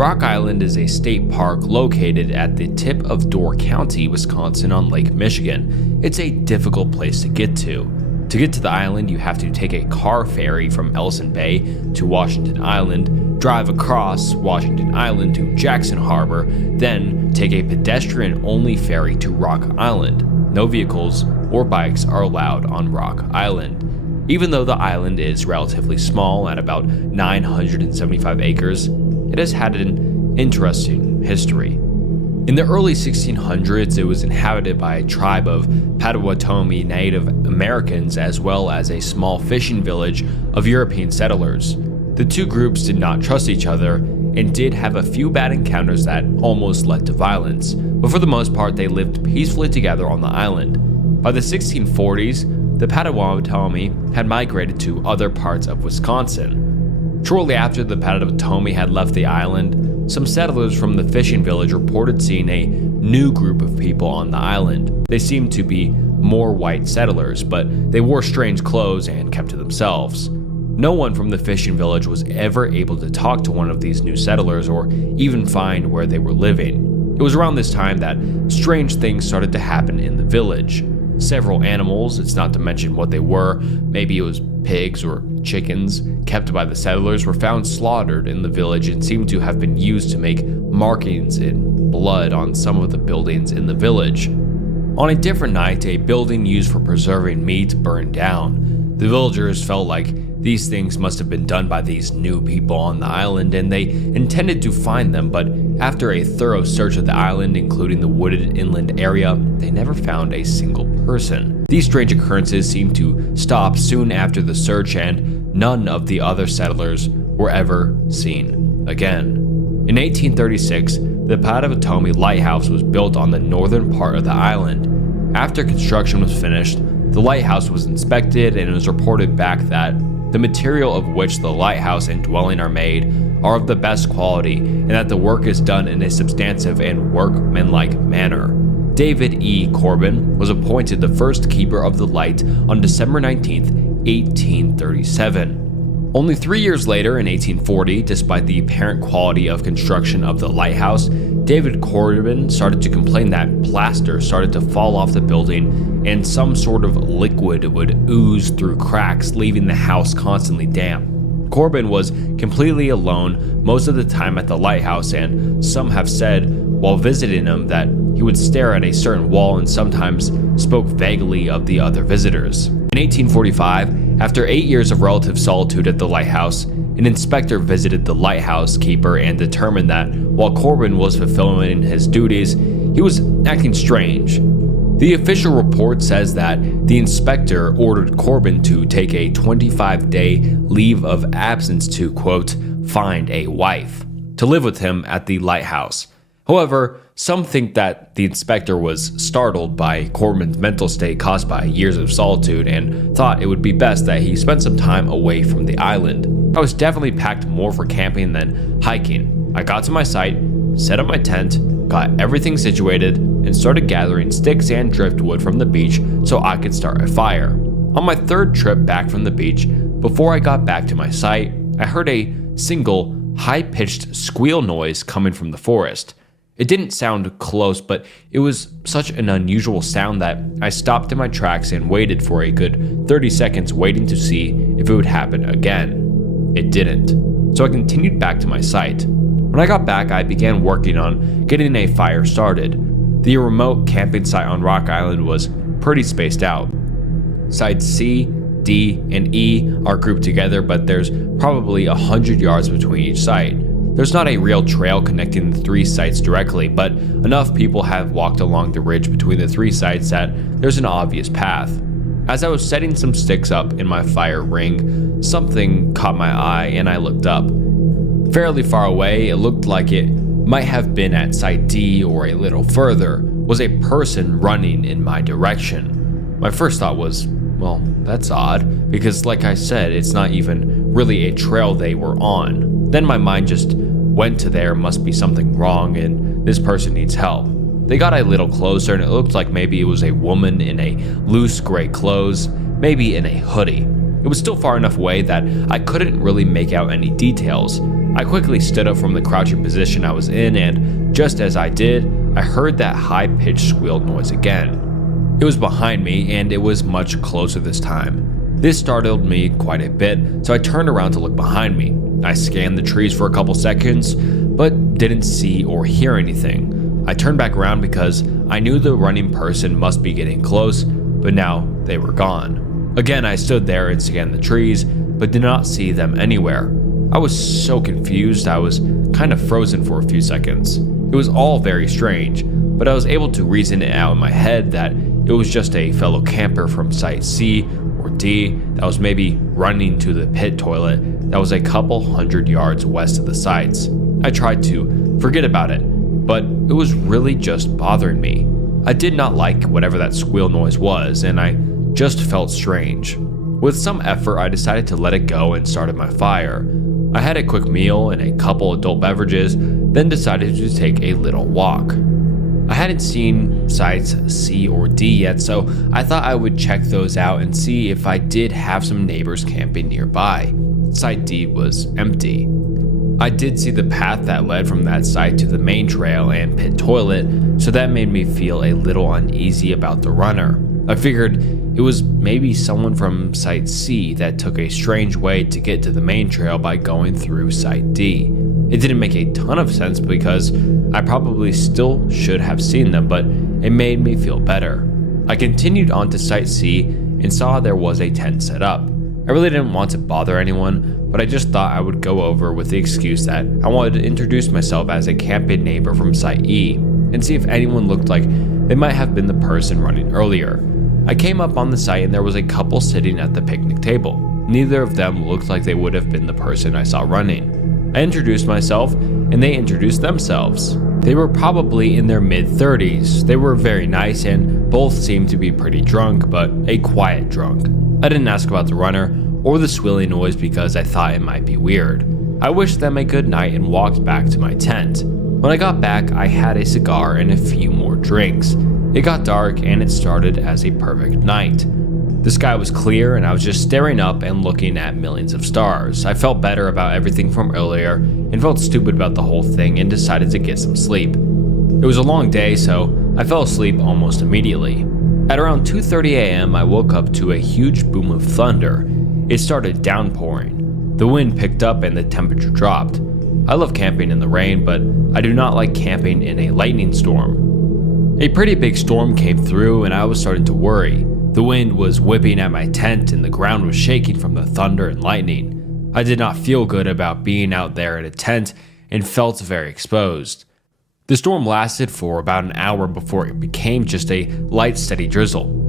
Rock Island is a state park located at the tip of Door County, Wisconsin on Lake Michigan. It's a difficult place to get to. To get to the island, you have to take a car ferry from Ellison Bay to Washington Island, drive across Washington Island to Jackson Harbor, then take a pedestrian-only ferry to Rock Island. No vehicles or bikes are allowed on Rock Island. Even though the island is relatively small at about 975 acres, it has had an interesting history. In the early 1600s, it was inhabited by a tribe of Potawatomi Native Americans as well as a small fishing village of European settlers. The two groups did not trust each other and did have a few bad encounters that almost led to violence, but for the most part they lived peacefully together on the island. By the 1640s, the Potawatomi had migrated to other parts of Wisconsin. Shortly after the Potawatomi had left the island, some settlers from the fishing village reported seeing a new group of people on the island. They seemed to be more white settlers, but they wore strange clothes and kept to themselves. No one from the fishing village was ever able to talk to one of these new settlers or even find where they were living. It was around this time that strange things started to happen in the village. Several animals, it's not to mention what they were, maybe it was pigs or chickens, kept by the settlers were found slaughtered in the village and seemed to have been used to make markings in blood on some of the buildings in the village. On a different night, a building used for preserving meat burned down. The villagers felt like these things must have been done by these new people on the island, and they intended to find them, but after a thorough search of the island, including the wooded inland area, they never found a single person. These strange occurrences seemed to stop soon after the search, and none of the other settlers were ever seen again. In 1836, the Potawatomi Lighthouse was built on the northern part of the island. After construction was finished, the lighthouse was inspected, and it was reported back that the material of which the lighthouse and dwelling are made are of the best quality, and that the work is done in a substantive and workmanlike manner. David E. Corbin was appointed the first keeper of the light on December 19, 1837. Only 3 years later, in 1840, despite the apparent quality of construction of the lighthouse, David Corbin started to complain that plaster started to fall off the building and some sort of liquid would ooze through cracks, leaving the house constantly damp. Corbin was completely alone most of the time at the lighthouse, and some have said while visiting him that he would stare at a certain wall and sometimes spoke vaguely of the other visitors. In 1845, after 8 years of relative solitude at the lighthouse, an inspector visited the lighthouse keeper and determined that while Corbin was fulfilling his duties, he was acting strange. The official report says that the inspector ordered Corbin to take a 25-day leave of absence to, quote, find a wife, to live with him at the lighthouse. However, some think that the inspector was startled by Corbin's mental state caused by years of solitude and thought it would be best that he spend some time away from the island. I was definitely packed more for camping than hiking. I got to my site, set up my tent, got everything situated, and started gathering sticks and driftwood from the beach so I could start a fire. On my third trip back from the beach, before I got back to my site, I heard a single, high-pitched squeal noise coming from the forest. It didn't sound close, but it was such an unusual sound that I stopped in my tracks and waited for a good 30 seconds waiting to see if it would happen again. It didn't, so I continued back to my site. When I got back, I began working on getting a fire started. The remote camping site on Rock Island was pretty spaced out. Sites C, D, and E are grouped together, but there's probably 100 yards between each site. There's not a real trail connecting the three sites directly, but enough people have walked along the ridge between the three sites that there's an obvious path. As I was setting some sticks up in my fire ring, something caught my eye and I looked up. Fairly far away, it looked like it might have been at site D or a little further, was a person running in my direction. My first thought was, well, that's odd, because like I said, it's not even really a trail they were on. Then my mind just went to there must be something wrong and this person needs help. They got a little closer and it looked like maybe it was a woman in a loose gray clothes, maybe in a hoodie. It was still far enough away that I couldn't really make out any details. I quickly stood up from the crouching position I was in, and just as I did, I heard that high-pitched squeal noise again. It was behind me, and it was much closer this time. This startled me quite a bit, so I turned around to look behind me. I scanned the trees for a couple seconds, but didn't see or hear anything. I turned back around because I knew the running person must be getting close, but now they were gone. Again, I stood there and scanned the trees, but did not see them anywhere. I was so confused, I was kind of frozen for a few seconds. It was all very strange, but I was able to reason it out in my head that it was just a fellow camper from Site C or D that was maybe running to the pit toilet that was a couple hundred yards west of the sites. I tried to forget about it, but it was really just bothering me. I did not like whatever that squeal noise was, and I just felt strange. With some effort, I decided to let it go and started my fire. I had a quick meal and a couple adult beverages, then decided to take a little walk. I hadn't seen sites C or D yet, so I thought I would check those out and see if I did have some neighbors camping nearby. Site D was empty. I did see the path that led from that site to the main trail and pit toilet, so that made me feel a little uneasy about the runner. I figured it was maybe someone from Site C that took a strange way to get to the main trail by going through Site D. It didn't make a ton of sense because I probably still should have seen them, but it made me feel better. I continued on to Site C and saw there was a tent set up. I really didn't want to bother anyone, but I just thought I would go over with the excuse that I wanted to introduce myself as a camping neighbor from Site E and see if anyone looked like they might have been the person running earlier. I came up on the site and there was a couple sitting at the picnic table. Neither of them looked like they would have been the person I saw running. I introduced myself and they introduced themselves. They were probably in their mid-30s. They were very nice and both seemed to be pretty drunk, but a quiet drunk. I didn't ask about the runner or the squealing noise because I thought it might be weird. I wished them a good night and walked back to my tent. When I got back, I had a cigar and a few more drinks. It got dark and it started as a perfect night. The sky was clear and I was just staring up and looking at millions of stars. I felt better about everything from earlier and felt stupid about the whole thing and decided to get some sleep. It was a long day, so I fell asleep almost immediately. At around 2:30 a.m., I woke up to a huge boom of thunder. It started downpouring. The wind picked up and the temperature dropped. I love camping in the rain, but I do not like camping in a lightning storm. A pretty big storm came through and I was starting to worry. The wind was whipping at my tent and the ground was shaking from the thunder and lightning. I did not feel good about being out there in a tent and felt very exposed. The storm lasted for about an hour before it became just a light, steady drizzle.